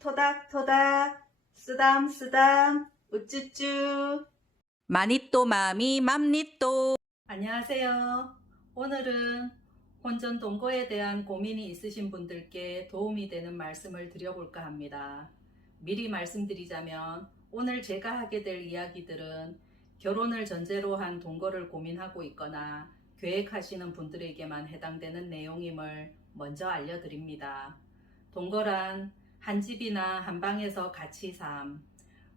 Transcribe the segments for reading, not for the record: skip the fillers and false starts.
토닥토닥, 쓰담쓰담, 우쭈쭈. 마니또 마미 맘니또. 안녕하세요. 오늘은 혼전 동거에 대한 고민이 있으신 분들께 도움이 되는 말씀을 드려볼까 합니다. 미리 말씀드리자면 오늘 제가 하게 될 이야기들은 결혼을 전제로 한 동거를 고민하고 있거나 계획하시는 분들에게만 해당되는 내용임을 먼저 알려드립니다. 동거란 한 집이나 한 방에서 같이 삶,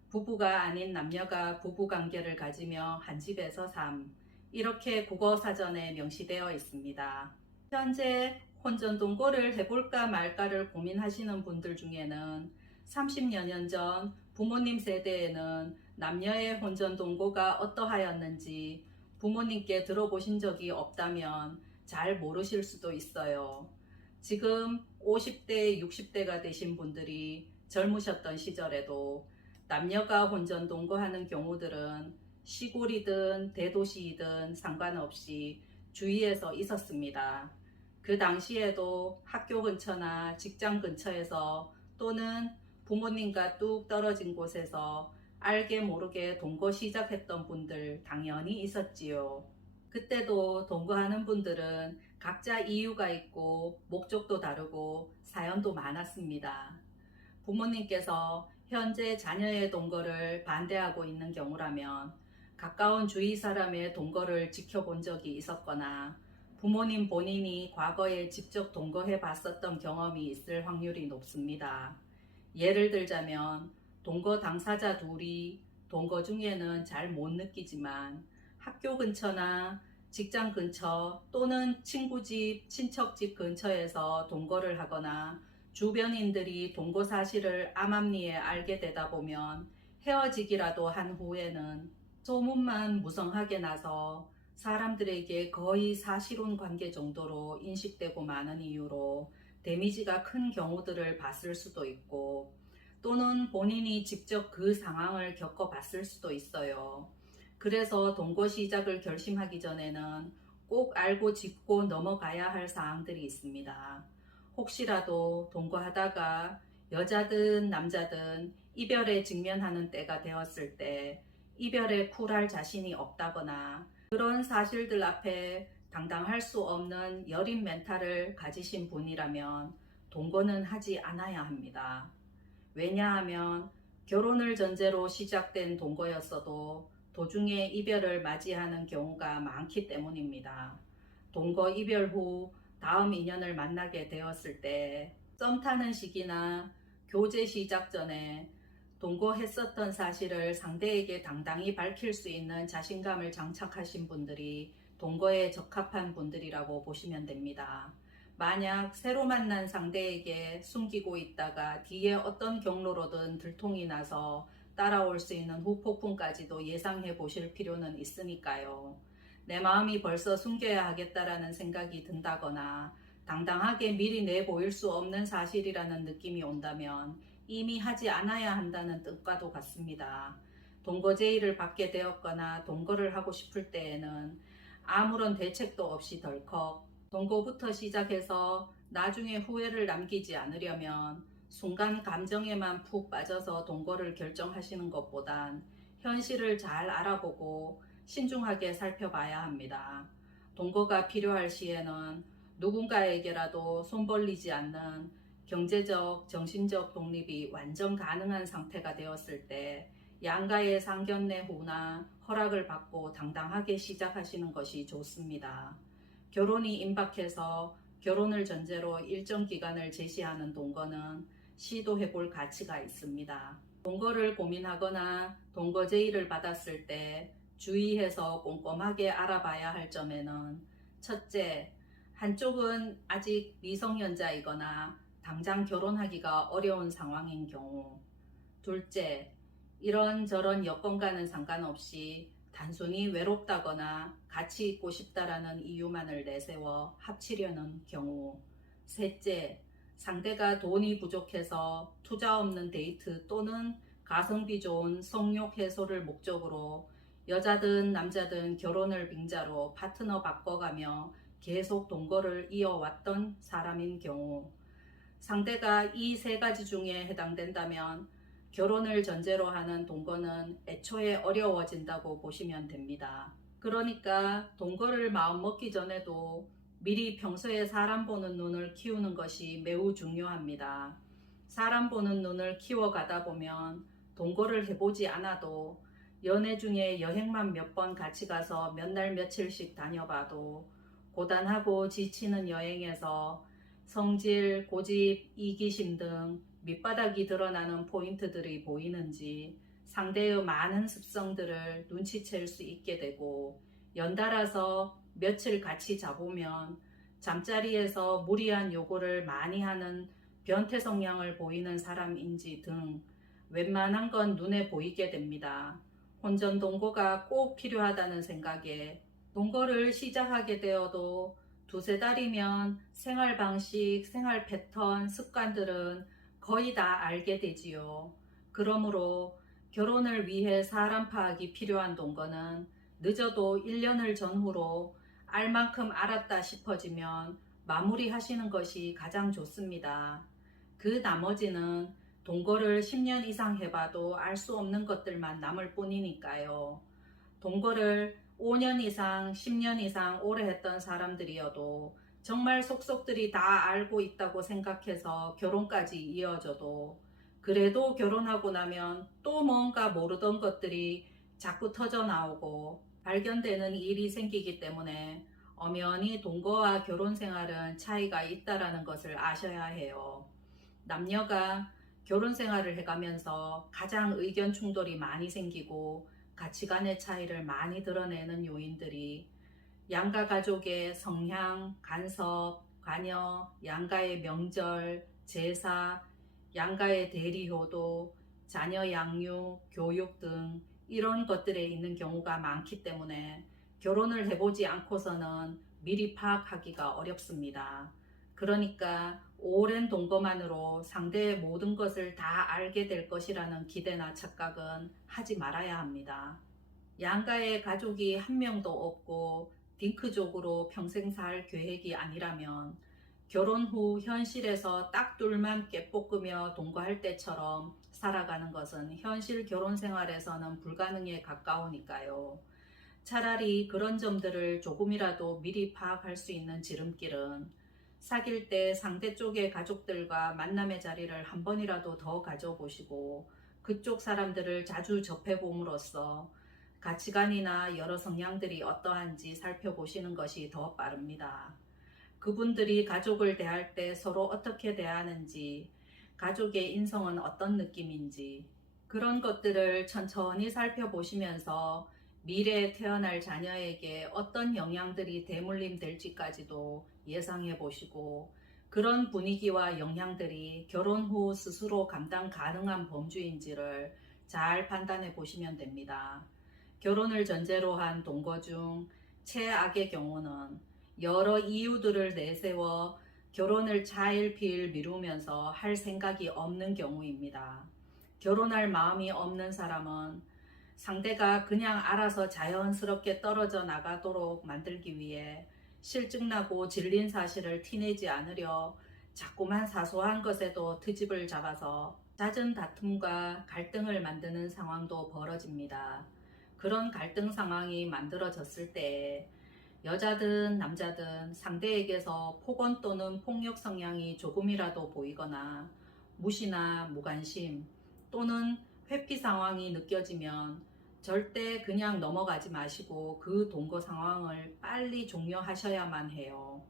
부부가 아닌 남녀가 부부관계를 가지며 한 집에서 삶, 이렇게 국어사전에 명시되어 있습니다. 현재 혼전 동거를 해볼까 말까를 고민하시는 분들 중에는 30여 년 전 부모님 세대에는 남녀의 혼전 동거가 어떠하였는지 부모님께 들어보신 적이 없다면 잘 모르실 수도 있어요. 지금 50대, 60대가 되신 분들이 젊으셨던 시절에도 남녀가 혼전 동거하는 경우들은 시골이든 대도시이든 상관없이 주위에서 있었습니다. 그 당시에도 학교 근처나 직장 근처에서 또는 부모님과 뚝 떨어진 곳에서 알게 모르게 동거 시작했던 분들 당연히 있었지요. 그때도 동거하는 분들은 각자 이유가 있고 목적도 다르고 사연도 많았습니다. 부모님께서 현재 자녀의 동거를 반대하고 있는 경우라면 가까운 주위 사람의 동거를 지켜본 적이 있었거나 부모님 본인이 과거에 직접 동거해 봤었던 경험이 있을 확률이 높습니다. 예를 들자면 동거 당사자 둘이 동거 중에는 잘 못 느끼지만 학교 근처나 직장 근처 또는 친구 집, 친척 집 근처에서 동거를 하거나 주변인들이 동거 사실을 암암리에 알게 되다 보면 헤어지기라도 한 후에는 소문만 무성하게 나서 사람들에게 거의 사실혼 관계 정도로 인식되고 마는 이유로 데미지가 큰 경우들을 봤을 수도 있고 또는 본인이 직접 그 상황을 겪어봤을 수도 있어요. 그래서 동거 시작을 결심하기 전에는 꼭 알고 짚고 넘어가야 할 사항들이 있습니다. 혹시라도 동거하다가 여자든 남자든 이별에 직면하는 때가 되었을 때 이별에 쿨할 자신이 없다거나 그런 사실들 앞에 당당할 수 없는 여린 멘탈을 가지신 분이라면 동거는 하지 않아야 합니다. 왜냐하면 결혼을 전제로 시작된 동거였어도 도중에 이별을 맞이하는 경우가 많기 때문입니다. 동거 이별 후 다음 인연을 만나게 되었을 때 썸 타는 시기나 교제 시작 전에 동거했었던 사실을 상대에게 당당히 밝힐 수 있는 자신감을 장착하신 분들이 동거에 적합한 분들이라고 보시면 됩니다. 만약 새로 만난 상대에게 숨기고 있다가 뒤에 어떤 경로로든 들통이 나서 따라올 수 있는 후폭풍까지도 예상해 보실 필요는 있으니까요. 내 마음이 벌써 숨겨야 하겠다라는 생각이 든다거나 당당하게 미리 내보일 수 없는 사실이라는 느낌이 온다면 이미 하지 않아야 한다는 뜻과도 같습니다. 동거 제의를 받게 되었거나 동거를 하고 싶을 때에는 아무런 대책도 없이 덜컥 동거부터 시작해서 나중에 후회를 남기지 않으려면 순간 감정에만 푹 빠져서 동거를 결정하시는 것보단 현실을 잘 알아보고 신중하게 살펴봐야 합니다. 동거가 필요할 시에는 누군가에게라도 손 벌리지 않는 경제적, 정신적 독립이 완전 가능한 상태가 되었을 때 양가의 상견례 후나 허락을 받고 당당하게 시작하시는 것이 좋습니다. 결혼이 임박해서 결혼을 전제로 일정 기간을 제시하는 동거는 시도해 볼 가치가 있습니다. 동거를 고민하거나 동거 제의를 받았을 때 주의해서 꼼꼼하게 알아봐야 할 점에는 첫째, 한쪽은 아직 미성년자이거나 당장 결혼하기가 어려운 상황인 경우, 둘째, 이런저런 여건과는 상관없이 단순히 외롭다거나 같이 있고 싶다라는 이유만을 내세워 합치려는 경우, 셋째, 상대가 돈이 부족해서 투자 없는 데이트 또는 가성비 좋은 성욕 해소를 목적으로 여자든 남자든 결혼을 빙자로 파트너 바꿔가며 계속 동거를 이어왔던 사람인 경우, 상대가 이 세 가지 중에 해당된다면 결혼을 전제로 하는 동거는 애초에 어려워진다고 보시면 됩니다. 그러니까 동거를 마음먹기 전에도 미리 평소에 사람 보는 눈을 키우는 것이 매우 중요합니다. 사람 보는 눈을 키워가다 보면 동거를 해보지 않아도 연애 중에 여행만 몇 번 같이 가서 몇 날 며칠씩 다녀봐도 고단하고 지치는 여행에서 성질, 고집, 이기심 등 밑바닥이 드러나는 포인트들이 보이는지 상대의 많은 습성들을 눈치챌 수 있게 되고 연달아서 며칠 같이 자보면 잠자리에서 무리한 요구를 많이 하는 변태 성향을 보이는 사람인지 등 웬만한 건 눈에 보이게 됩니다. 혼전 동거가 꼭 필요하다는 생각에 동거를 시작하게 되어도 두세 달이면 생활 방식, 생활 패턴, 습관들은 거의 다 알게 되지요. 그러므로 결혼을 위해 사람 파악이 필요한 동거는 늦어도 1년을 전후로 알 만큼 알았다 싶어지면 마무리하시는 것이 가장 좋습니다. 그 나머지는 동거를 10년 이상 해봐도 알 수 없는 것들만 남을 뿐이니까요. 동거를 5년 이상, 10년 이상 오래 했던 사람들이어도 정말 속속들이 다 알고 있다고 생각해서 결혼까지 이어져도 그래도 결혼하고 나면 또 뭔가 모르던 것들이 자꾸 터져 나오고 발견되는 일이 생기기 때문에 엄연히 동거와 결혼 생활은 차이가 있다라는 것을 아셔야 해요. 남녀가 결혼 생활을 해가면서 가장 의견 충돌이 많이 생기고 가치관의 차이를 많이 드러내는 요인들이 양가 가족의 성향, 간섭, 관여, 양가의 명절, 제사, 양가의 대리효도, 자녀 양육, 교육 등 이런 것들에 있는 경우가 많기 때문에 결혼을 해보지 않고서는 미리 파악하기가 어렵습니다. 그러니까 오랜 동거만으로 상대의 모든 것을 다 알게 될 것이라는 기대나 착각은 하지 말아야 합니다. 양가의 가족이 한 명도 없고 딩크족으로 평생 살 계획이 아니라면 결혼 후 현실에서 딱 둘만 깨볶으며 동거할 때처럼 살아가는 것은 현실 결혼 생활에서는 불가능에 가까우니까요. 차라리 그런 점들을 조금이라도 미리 파악할 수 있는 지름길은 사귈 때 상대 쪽의 가족들과 만남의 자리를 한 번이라도 더 가져보시고 그쪽 사람들을 자주 접해봄으로써 가치관이나 여러 성향들이 어떠한지 살펴보시는 것이 더 빠릅니다. 그분들이 가족을 대할 때 서로 어떻게 대하는지, 가족의 인성은 어떤 느낌인지, 그런 것들을 천천히 살펴보시면서 미래에 태어날 자녀에게 어떤 영향들이 대물림 될지까지도 예상해 보시고, 그런 분위기와 영향들이 결혼 후 스스로 감당 가능한 범주인지를 잘 판단해 보시면 됩니다. 결혼을 전제로 한 동거 중 최악의 경우는 여러 이유들을 내세워 결혼을 차일피일 미루면서 할 생각이 없는 경우입니다. 결혼할 마음이 없는 사람은 상대가 그냥 알아서 자연스럽게 떨어져 나가도록 만들기 위해 실증나고 질린 사실을 티내지 않으려 자꾸만 사소한 것에도 트집을 잡아서 잦은 다툼과 갈등을 만드는 상황도 벌어집니다. 그런 갈등 상황이 만들어졌을 때 여자든 남자든 상대에게서 폭언 또는 폭력 성향이 조금이라도 보이거나 무시나 무관심 또는 회피 상황이 느껴지면 절대 그냥 넘어가지 마시고 그 동거 상황을 빨리 종료하셔야만 해요.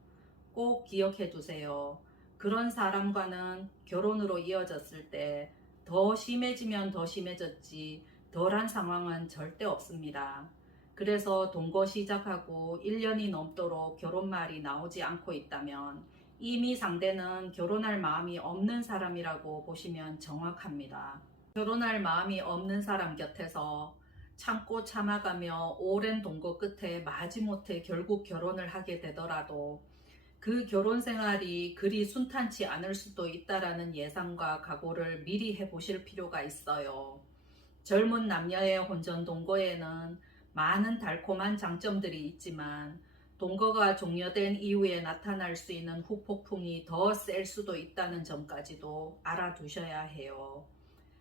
꼭 기억해 두세요. 그런 사람과는 결혼으로 이어졌을 때 더 심해지면 더 심해졌지 덜한 상황은 절대 없습니다. 그래서 동거 시작하고 1년이 넘도록 결혼 말이 나오지 않고 있다면 이미 상대는 결혼할 마음이 없는 사람이라고 보시면 정확합니다. 결혼할 마음이 없는 사람 곁에서 참고 참아가며 오랜 동거 끝에 마지못해 결국 결혼을 하게 되더라도 그 결혼 생활이 그리 순탄치 않을 수도 있다라는 예상과 각오를 미리 해보실 필요가 있어요. 젊은 남녀의 혼전 동거에는 많은 달콤한 장점들이 있지만 동거가 종료된 이후에 나타날 수 있는 후폭풍이 더 셀 수도 있다는 점까지도 알아두셔야 해요.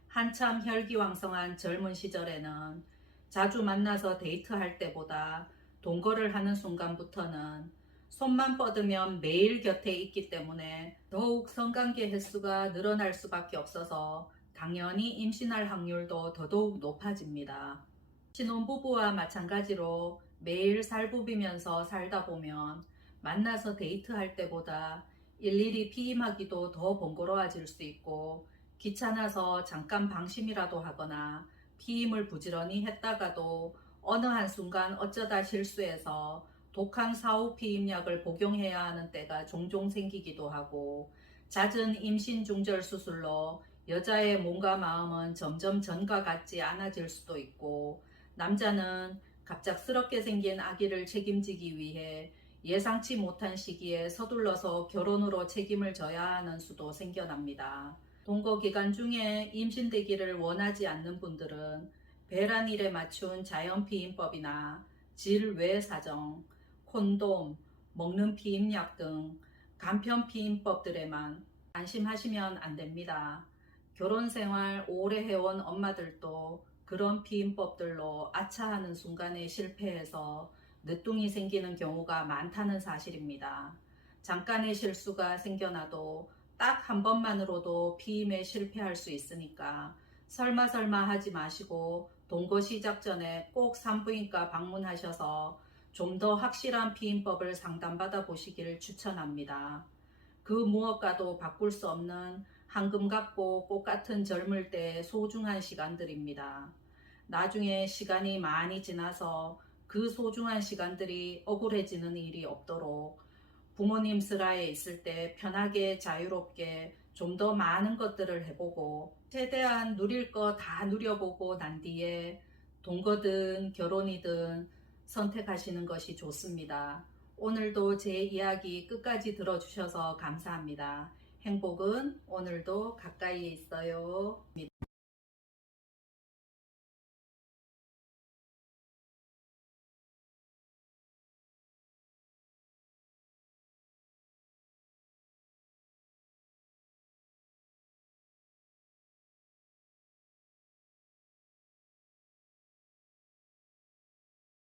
한참 혈기왕성한 젊은 시절에는 자주 만나서 데이트할 때보다 동거를 하는 순간부터는 손만 뻗으면 매일 곁에 있기 때문에 더욱 성관계 횟수가 늘어날 수밖에 없어서 당연히 임신할 확률도 더더욱 높아집니다. 신혼부부와 마찬가지로 매일 살부비면서 살다 보면 만나서 데이트할 때보다 일일이 피임하기도 더 번거로워질 수 있고, 귀찮아서 잠깐 방심이라도 하거나 피임을 부지런히 했다가도 어느 한순간 어쩌다 실수해서 독한 사후 피임약을 복용해야 하는 때가 종종 생기기도 하고, 잦은 임신 중절 수술로 여자의 몸과 마음은 점점 전과 같지 않아질 수도 있고, 남자는 갑작스럽게 생긴 아기를 책임지기 위해 예상치 못한 시기에 서둘러서 결혼으로 책임을 져야 하는 수도 생겨납니다. 동거 기간 중에 임신되기를 원하지 않는 분들은 배란일에 맞춘 자연피임법이나 질외 사정, 콘돔, 먹는 피임약 등 간편 피임법들에만 안심하시면 안 됩니다. 결혼 생활 오래 해온 엄마들도 그런 피임법들로 아차하는 순간에 실패해서 늦둥이 생기는 경우가 많다는 사실입니다. 잠깐의 실수가 생겨나도 딱 한 번만으로도 피임에 실패할 수 있으니까 설마 하지 마시고 동거 시작 전에 꼭 산부인과 방문하셔서 좀 더 확실한 피임법을 상담받아 보시기를 추천합니다. 그 무엇과도 바꿀 수 없는 황금 같고 꽃 같은 젊을 때의 소중한 시간들입니다. 나중에 시간이 많이 지나서 그 소중한 시간들이 억울해지는 일이 없도록 부모님 슬하에 있을 때 편하게 자유롭게 좀 더 많은 것들을 해보고 최대한 누릴 거 다 누려보고 난 뒤에 동거든 결혼이든 선택하시는 것이 좋습니다. 오늘도 제 이야기 끝까지 들어주셔서 감사합니다. 행복은 오늘도 가까이에 있어요.